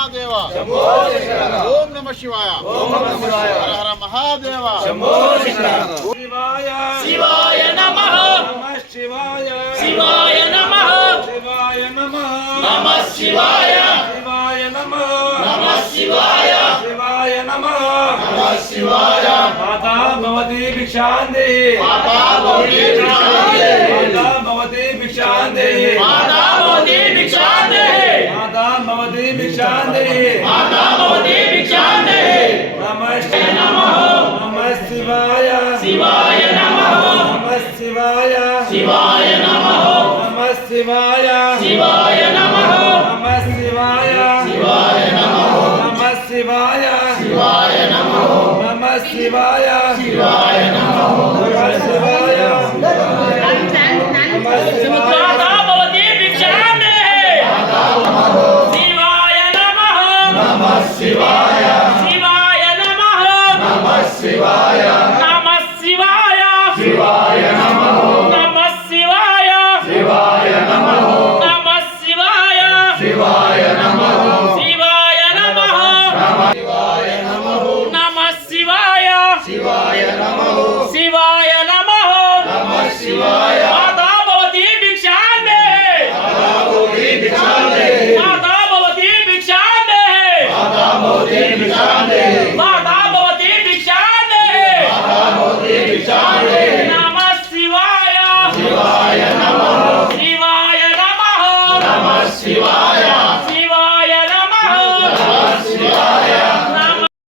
మహాదేవ ఓం నమః శివాయ హర హర మహాదేవ శివాయ శివాయ నమః నమః శివాయ శివాయ నమః శివాయ నమః నమః శివాయ శివాయ నమః నమః శివాయ శివాయ నమః నమః శివాయ మాతా భవతి భిక్షాందే మాతా భవతి భిక్షాందే మాతా భవతి భిక్షాందే మాతా భవతి భిక్షాందే మాతా భవతి భిక్షాందే మాతా భవతి భిక్షాందే నమః శివాయ శివాయ నమః నమః శివాయ శివాయ నమః నమః శివాయ శివాయ నమః నమః శివాయ శివాయ నమః నమః శివాయ శివాయ నమః నమః శివాయ శివాయ నమః నమః శివాయ